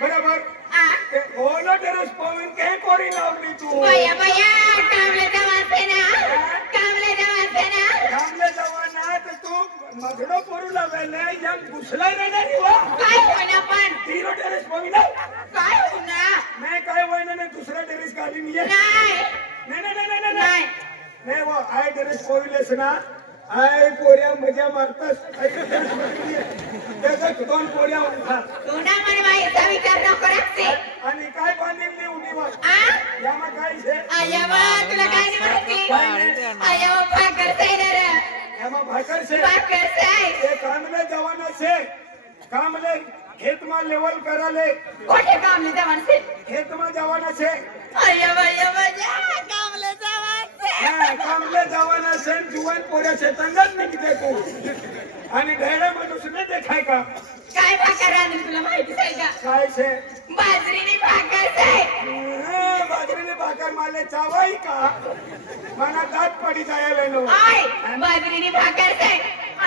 बराबर ओला टेरेस पाऊन के कोरी लावली तू बया बया कामले जवाना तर तू मधडो पोरू लावले या घुसला नाही वा काय होईना पण तीरो टेरेस पाऊन काय होईना नाही काय होईना नाही दुसरा टेरेस खाली नाही नाही नाही वा आय टेरेस पाऊनलेस ना आय पोऱ्या मजा मारतस त्याचा दोन पोऱ्या होतात तुना मन माहिती विचार नको राखते आणि काय बांधली उडी वर यामा काय छे आयावा तुला काय नाही माहिती आयावा भाकर सायदर यामा भाकर छे ए कामले जवाना छे कामले खेत में लेवल कराले कोठे कामले जवान छे खेत में जवाना छे आयावा कामले जवान छे कामले जवाना छे जुवान पोऱ्या छे तंगत नाही किते तू आणि ढेडे मनुष्यने देखाय का काय भाकर रांधली तुला माहिती आहे का काय छे बाजरीनी भाकर छे बाजरीने भाकर माले चावाई का मना दात पडी जायला नो आय बाजरीनी भाकर छे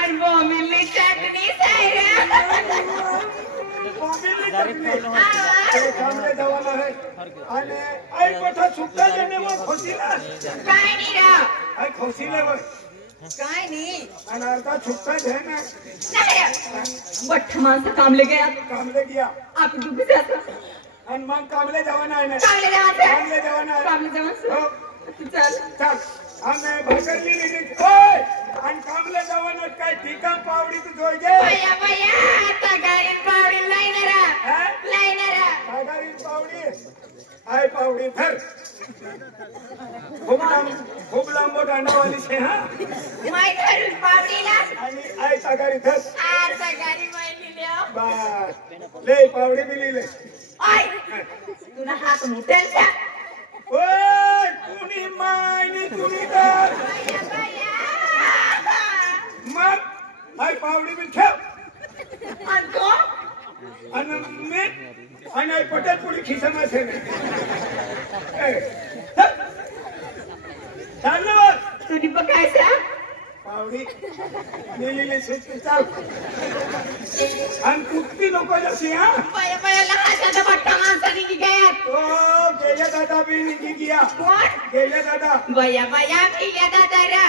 आणि बोंबिलनी चटणी छे रे बोंबिलनी चटणी कामले जवाना है आणि आई पठा सुट्टा देणे मग खोसीला काय नाही रा आई खोसीले व काय नाही आणि अर्धा छुट्टा घे ना नाही बठ माणसं कामले गया कामले गया आप दुख जाता आणि मग कामले जवाना आहे ना कामले जवान हो चल चल आम्ही भाकरली लिहिली होय आणि कामले जवाना काय ठिकाण पावडी तू जोगे बया बया आता गाडी पावडी लाईनरा सागारी पावडी आय पावडी धर खूप लांब दांडावाली छे हा माय धर पावडीला आणि आय सागारी धर आता गाडी माहिती लिया बस ले पावडी बिली ले आय तुला हात मुठेल का ओय कुणी मायनी कुणी तर मग आय पावडी बिल ठेव आणि तो आणि मी आणि आय पटेल पुढे खिशामा छे चाललं तुझी बघायचा पावडी लिहिलेली शेती चाल आणि कुठली लोक जशी हा बया बया लहानचा बट्टा माणसाने की गयात ओ गेल्या दादा बी निघी गया कोण गेल्या दादा बया बया पिल्या दादा रे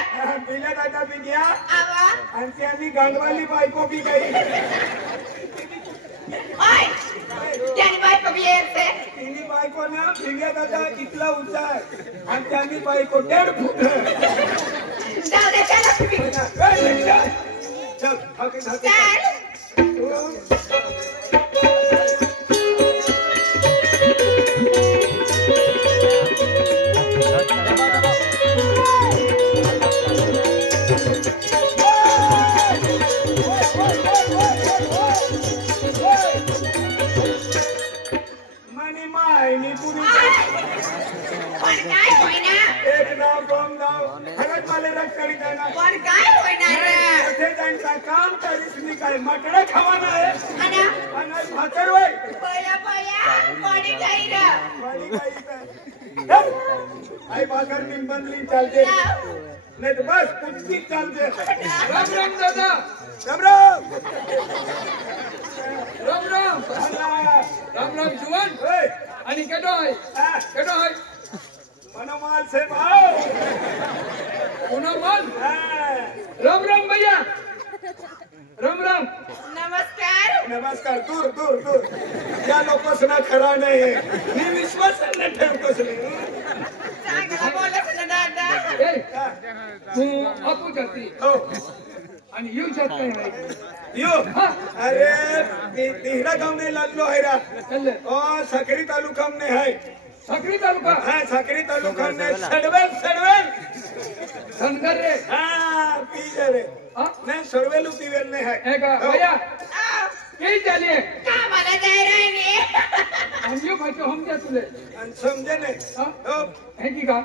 गेल्या दादा बी गया आवा आणि त्यांनी गांडवाली बायको बी गई आय त्याने बायको बी येते तिन्ही बायको ना गेल्या दादा इथला उंचा आहे आणि त्यांनी बायको 1.5 फूट जाऊ दे चला तुम्ही चल हाके हाके मनी मायनी पुरी पण काय होईना एक नाव बम नाव खरंच मला रग करी जाणार पण काय होईना रे ते त्यांचा काम करीस मी काय मटण खावाना आहे अना आणि भाकर वय बया बया कोणी काही रे वाली काय आई भाकर बिन बनली चालते नाही तर बस कुठली चालते राम राम दादा राम राम राम राम राम राम जुवान ओय आणि केडो आहे मनोमाल से भाव पुन्हा मान हा. राम राम भैया राम राम नमस्कार नमस्कार दूर दूर दूर या लोकसना खरा नाही मी विश्वास नाही ठेवतोस चांगला बोलत ना दादा ए तू आपू जाती हो आणि येऊ शकत नाही यो अरे तिहरा गाव ने लागलो है रा चल और सकरी तालुका में है साखरी तालुका हाँ सकरी तालुका में सडवेल सडवेल धनगर रे हाँ पीजे रे हाँ नहीं सरवेलू पीवेल ने है का भैया काही झाले कामाला जाय राहिली आम्ही भाषा हम क्या तुले आणि समजे नाही हो. है की का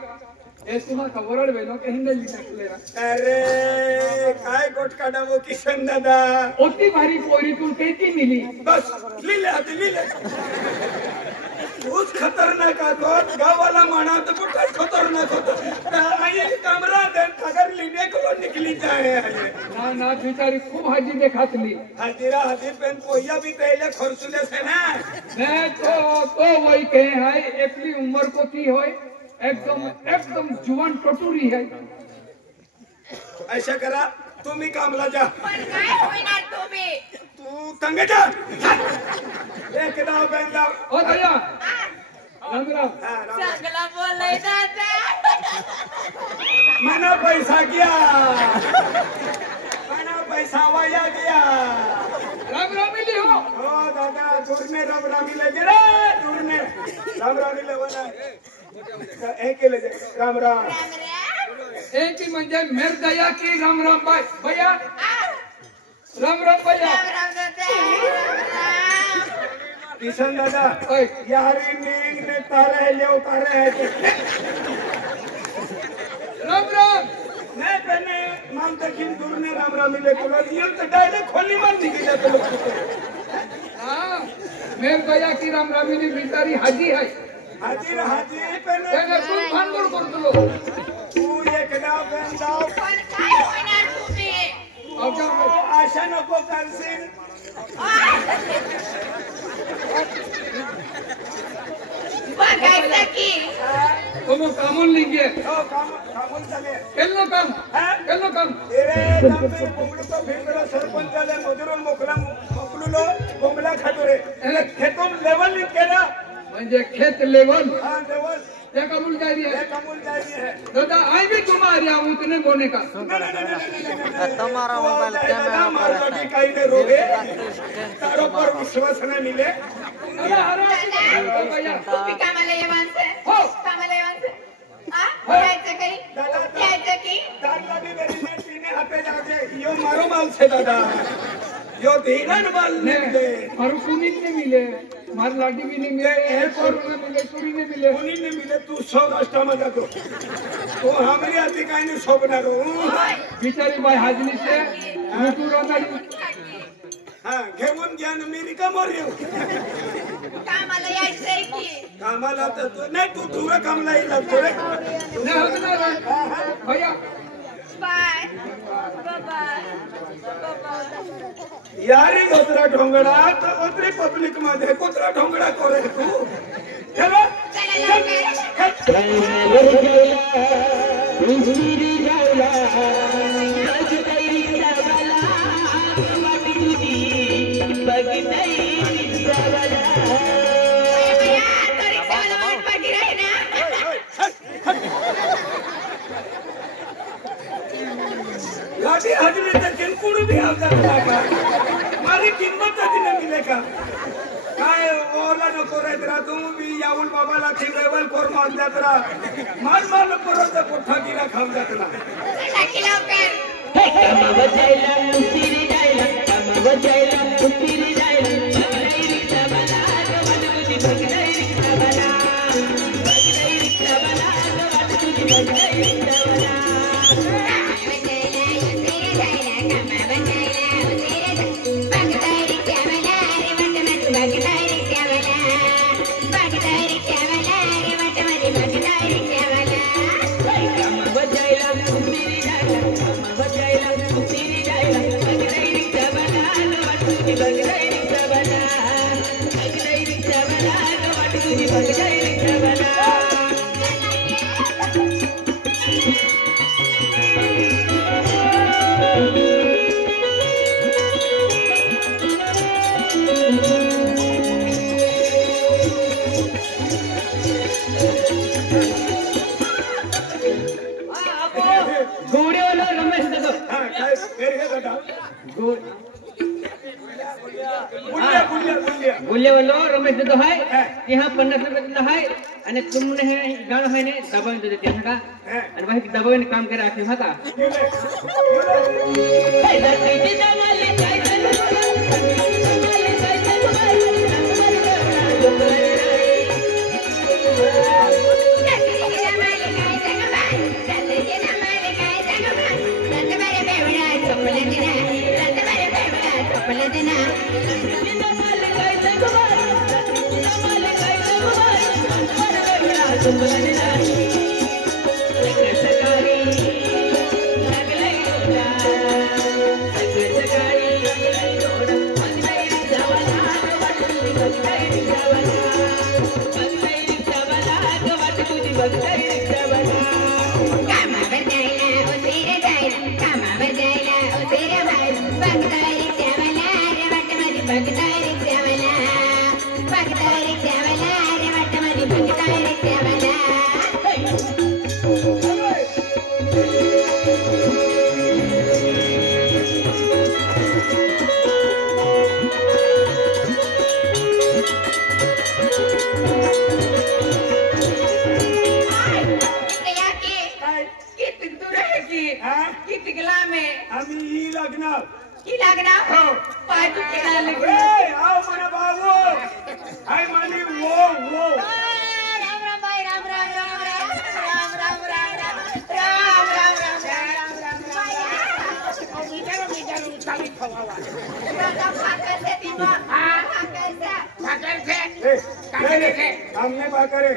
ए तुम्हा खबर वेलो कहीं नहीं निकलेरा अरे काय गोट काढावं किशन दादा ओती भारी पोरी तू कैसी मिली बस लिहिले आधी लिहिले तूच खतरनाक होतो गावाला म्हणा तर कुठं खतरनाक होतो आई कमरा दे अगर लिने को निकली जाए ना ना बेचारी खूब हाजी ने खातली हाजीरा हाजी पेन कोया भी पहले खरसुले से ना मैं तो वही कहे है एकली उम्र को थी होय एकदम जुवान टटुरी है ऐसा करा तुम्ही कामला जा पण काय होईना तुम्ही तू तंग जा एक दाव बेन दाव ओ भैया राम राम चांगला बोलय दादा मना पैसा गया मना पैसा वाया गया राम राम मिली हो ओ दादा दूरने राम रामी ले रे दूरने राम रामी ले बना एक ले जा राम राम राम राम एक ही म्हणजे मेर दया की राम राम भाई भैया राम राम भैया राम राम दादा किशन दादा ओए यारी नींद ने तारे ले उतारे हैं राम राम नहीं पहने मान तकिन दूरने राम रामी ले कुलो ये तो डायरेक्ट खोली मार निकले तो लोग हां मेर दया की राम रामिनी बेचारी हाजी है हाजी पहले त्याने तू भांडवल करतो तू एक दाव बेन दाव पण काय होईना तुम्ही तू आशा नको करशील बघायचं की तुम कामून लिंगे हो कामून चले केलो काम हाँ? केलो काम तेरे काम पे बोमडू को फिर सरपंच ले मजुरन मोकलू लो बोमला खाटोरे खेतून लेवल केला म्हणजे खेत लेवल हां लेवल त्या कबूल जा रही ये है कमूल जाती है दादा आई भी तुम्हारे यहाँ उतने बोने का तुम्हारा मोबाइल कैमरा मारता कि कहीं ने रोके तारो पर विश्वास न मिले अरे अरे भैया तुम्ही कामाला ये माणसं हो कामाला ये माणसं यायचं काही यायचं की दादा भी मेरी ने पीने हाथे जाके यो मारो माल से दादा यो दीनन माल ने दे मारू कुनी ने मिले मार लाडी भी नहीं मिले एक और ने मिले चूड़ी ने मिले कोणी ने मिले तू 100 राष्ट्र में जातो तो हमारी आती काही नहीं सोबना रो बिचारी बाई हाजनी से मुटू रोनाली हां घेऊन घ्या ना अमेरिका मरियो कामाला यायचंय की कामाला तर तू नाही तू दूर कामला येईल लागतो रे नहीं होता ना भैया बाय बाय यारी गोत्रा ढोंगडा तर ओतरी पब्लिक मध्ये कुत्रा ढोंगडा करे तू चलो चला लवकर गाड़ी हजरी तक किनको भी आ जाता का मारी किंमत आज नहीं मिलेगा काय ओला नको रे तेरा तुम भी यावल बाबा ला खिलेवल कोर मार जातरा मार परत पोठा गिरा खाऊ जातला बोले वालो रमेश तो है यहाँ 50 रुपए देता है अने तुमने है गाना है ने दबाव दे देते हैं का अने भाई दबाव ने काम कर आखिर था हे दर्दी दवाले हमने बात करे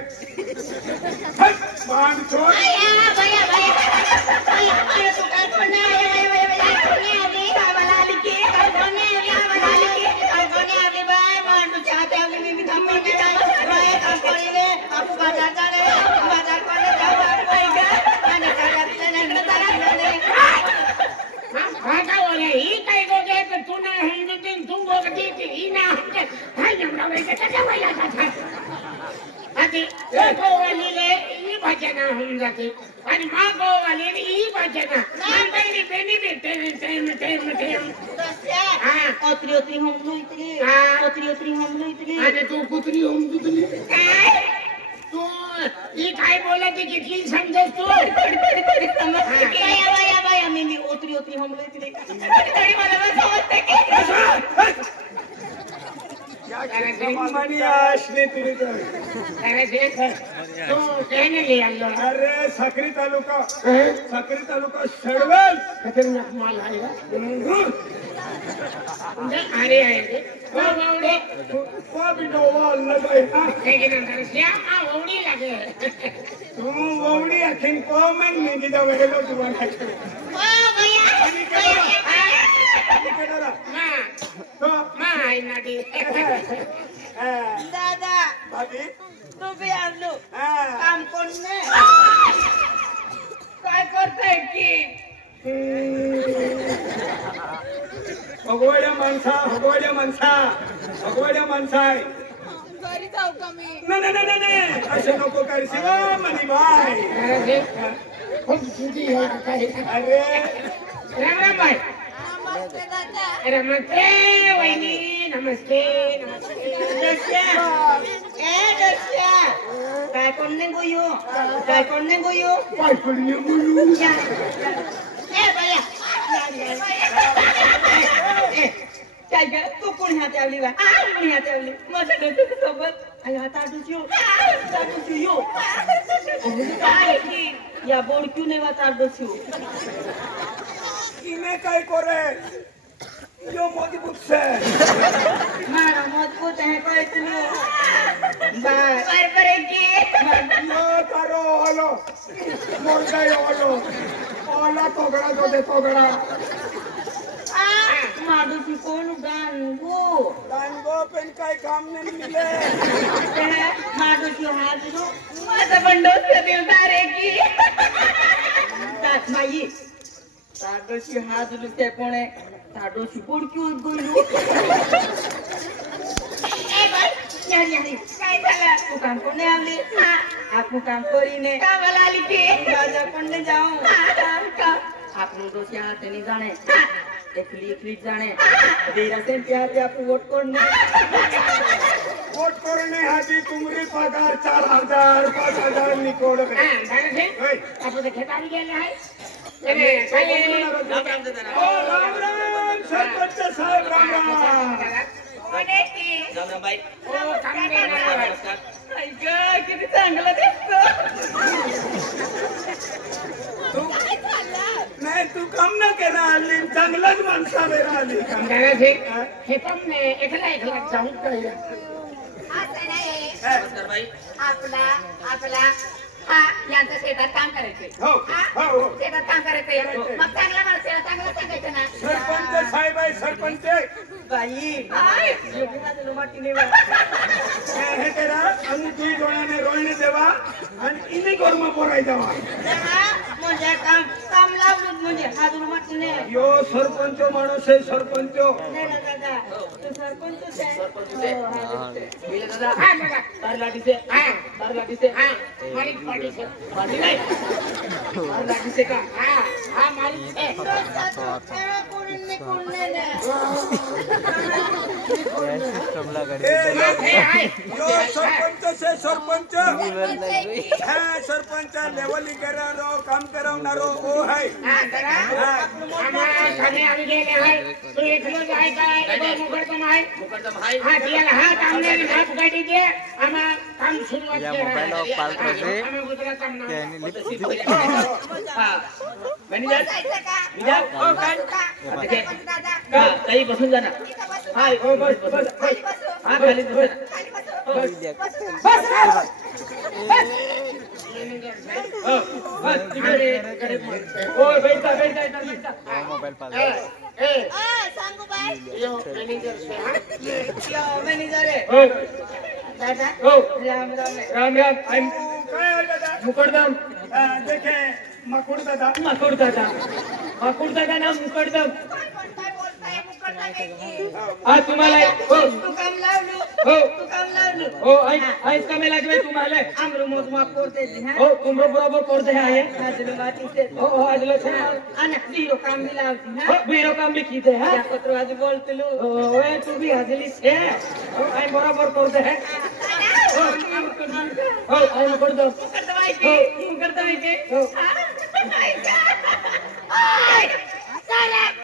अरे साखरी तालुका सडवल खतरनाक माल आहे अरे ववडी अखिन कोमन मी दिदा वेगळो तुम्हाला दादा भाभी तू भी आलो काम कोणने काय करताय की भगवाड्या माणसा आहे घरी जाऊ का मी नाही असं नको करशील मनी बाय खूप सुधी आहे काय अरे राम बाय नमस्ते दादा नमस्ते वहिनी नमस्ते काय कोणने गोयो काय पायपडली बोलू काय ग तू कोण हात आवली बा कोण हात आवली माझ्या डोक्याच्या सोबत आई हात आडूच यो या बोर्ड क्यों नहीं बता दो इने काय करे यो मजबूत से मारा मजबूत है कोई तुम बार यो तारो हलो मोर गयो हलो ओला तोगड़ा माडू की कौन गांगो पेन काय काम नहीं मिले माडू की हाजरो माझा बंडो से दिलदार है की माई ताडोशी हाजरू ते कोणे ताडोशी बोडकी होत गोइलो ए बाई यारी काय झालं तू काम कोणे आवली आपू काम करीने कामाला आली की राजा कोणे जाऊ आपू दोषी हात नहीं जाने एकली जाने तेरा से प्यार आपको वोट करने हाजी तुम्हारी पगार 4,000-5,000 निकोड़ में आपण खेतारी गेले आहे राम सरपंच साहेब राम किती चांगलं दिसतो नाही तू काम न केला आली चांगलाच माणसा वेळा आली हे पण एकला जाऊन कळलं नमस्कार भाई आपला हा यांचं शेतात काम करायचंय हो, हा? हो, हो. शेतात काम करायचंय करायचंय. मग चांगला माणसाला चांगलं सांगायचं ना सरपंच साहेब आहे सरपंच बाई आय, एवढी माझं रुमाटी नाही बा. हे करा आणि तुझी डोळ्याने रोळणे देवा आणि इने कर्म पोराय जावा तेव्हा म्हणजे काम लावलं म्हणजे हा रुमाटी नाही यो सरपंच माणूस आहे सरपंच नाही ना दादा तू सरपंचच आहे हो, हा, दिसतंय. गेले दादा हा बघा तार लाठीचे तार लाठीचे मालिक पाटील पाठी नाही तार लाठीचे का हा मालिक आहे कोण नाही यो सरपंच आहे सरपंच हा सरपंच लेवलिंग करणारो काम करवणारो ओ आहे मुकदम आहे का काही बसून जाणार हाय हो बस बस हा खाली बस हो बस तिकडे हो बैठा बैठा बैठा सांगू बाय मॅनेजर आहे हो दादा हो राम राम राम राम आई काय आहे दादा मुकडदम देखे मकुड दादा माकुड दादा ना मुकडदम काय बोलताय मुकरताय की हा तुम्हाला हो तू काम लावलो हो तू काम लावलो हो आई कमी लागले तुम्हाला आमरो मोजमाप करते हा हो तुमरो बरोबर करते आहे हाजरी मातीचे हो हो आजलो छे आणि जीरो काम भी लावती हो हा बीरो काम भी कीते है या पत्र आज बोलतलो ओ ए तू भी हाजली छे हो आई बराबर करते है हो आई मुकडदम मुकरताय की हो मुकरताय की हो हा